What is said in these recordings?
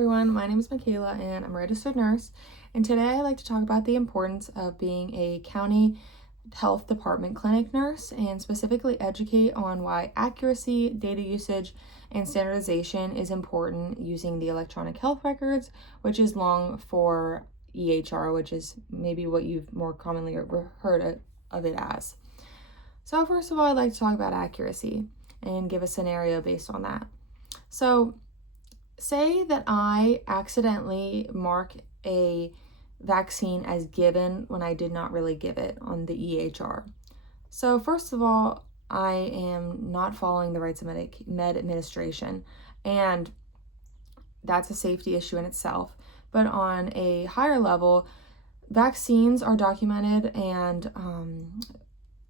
Everyone, my name is Michaela and I'm a registered nurse, and today I'd like to talk about the importance of being a county health department clinic nurse and specifically educate on why accuracy, data usage, and standardization is important using the electronic health records, which is long for EHR, which is maybe what you've more commonly heard of it as. So first of all, I'd like to talk about accuracy and give a scenario based on that. So say that I accidentally mark a vaccine as given when I did not really give it on the EHR. So first of all, I am not following the rights of med administration, and that's a safety issue in itself. But on a higher level, vaccines are documented and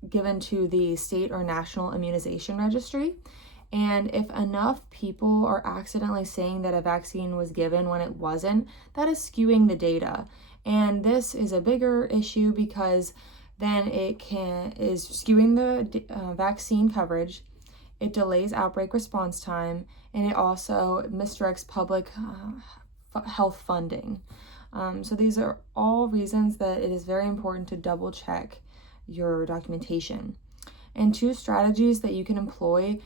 given to the state or national immunization registry. And if enough people are accidentally saying that a vaccine was given when it wasn't, that is skewing the data. And this is a bigger issue because then it is skewing the vaccine coverage, it delays outbreak response time, and it also misdirects public health funding. So these are all reasons that it is very important to double check your documentation. And two strategies that you can employ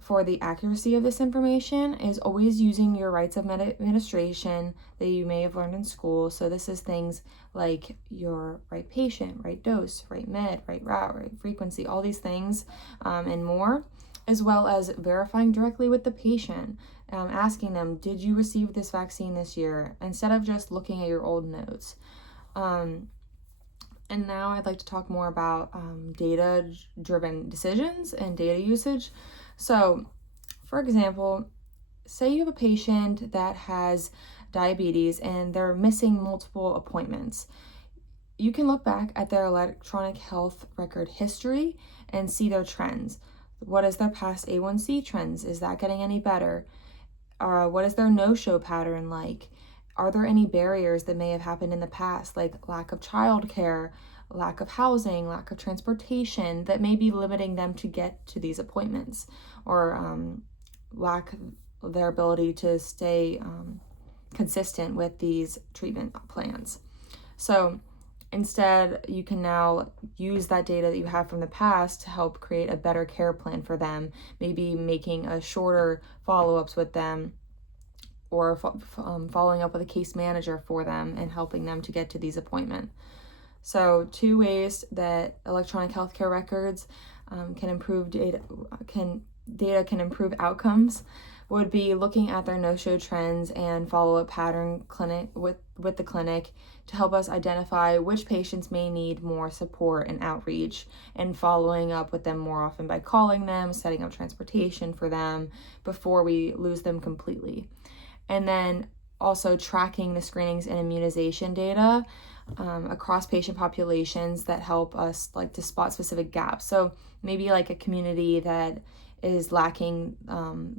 for the accuracy of this information is always using your rights of med administration that you may have learned in school. So this is things like your right patient, right dose, right med, right route, right frequency, all these things and more, as well as verifying directly with the patient, asking them, did you receive this vaccine this year, instead of just looking at your old notes. And now I'd like to talk more about data-driven decisions and data usage. So, for example, say you have a patient that has diabetes and they're missing multiple appointments. You can look back at their electronic health record history and see their trends. What is their past A1C trends? Is that getting any better? What is their no-show pattern like? Are there any barriers that may have happened in the past, like lack of childcare, lack of housing, lack of transportation, that may be limiting them to get to these appointments, or lack their ability to stay consistent with these treatment plans. So instead, you can now use that data that you have from the past to help create a better care plan for them, maybe making a shorter follow-ups with them, or following up with a case manager for them and helping them to get to these appointments. So two ways that electronic healthcare records can improve data can improve outcomes would be looking at their no-show trends and follow-up pattern with the clinic to help us identify which patients may need more support and outreach, and following up with them more often by calling them, setting up transportation for them before we lose them completely. And then also tracking the screenings and immunization data across patient populations that help us to spot specific gaps. So maybe like a community that is lacking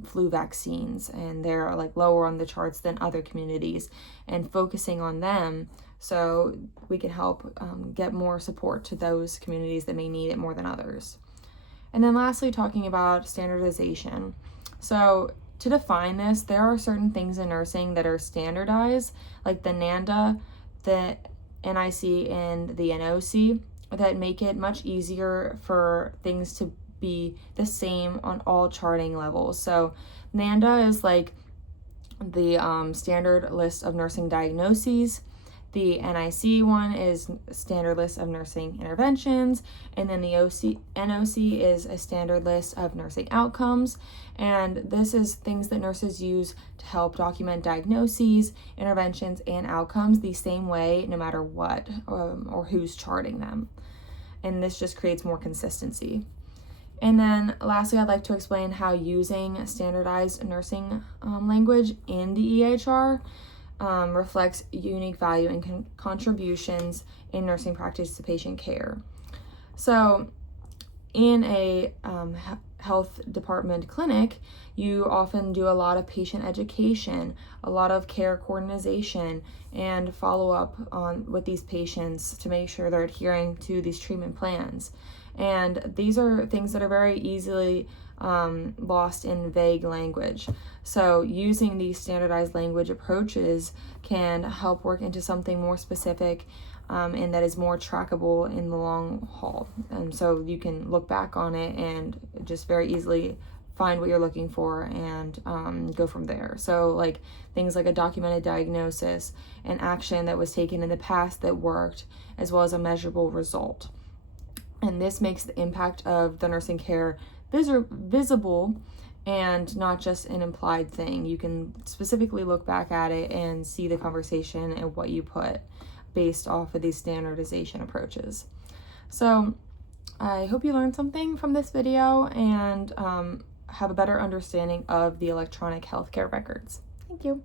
flu vaccines and they're lower on the charts than other communities, and focusing on them so we can help get more support to those communities that may need it more than others. And then lastly, talking about standardization. So to define this, there are certain things in nursing that are standardized, like the NANDA, the NIC, and the NOC, that make it much easier for things to be the same on all charting levels. So NANDA is like the standard list of nursing diagnoses. The NIC one is a standard list of nursing interventions, and then the NOC is a standard list of nursing outcomes. And this is things that nurses use to help document diagnoses, interventions, and outcomes the same way, no matter what or who's charting them. And this just creates more consistency. And then lastly, I'd like to explain how using standardized nursing language in the EHR reflects unique value and contributions in nursing practice to patient care. So in a health department clinic, you often do a lot of patient education, a lot of care coordination, and follow up with these patients to make sure they're adhering to these treatment plans. And these are things that are very easily lost in vague language. So using these standardized language approaches can help work into something more specific and that is more trackable in the long haul. And so you can look back on it and just very easily find what you're looking for and go from there. So like things like a documented diagnosis, an action that was taken in the past that worked, as well as a measurable result. And this makes the impact of the nursing care visible and not just an implied thing. You can specifically look back at it and see the conversation and what you put based off of these standardization approaches. So I hope you learned something from this video and have a better understanding of the electronic healthcare records. Thank you.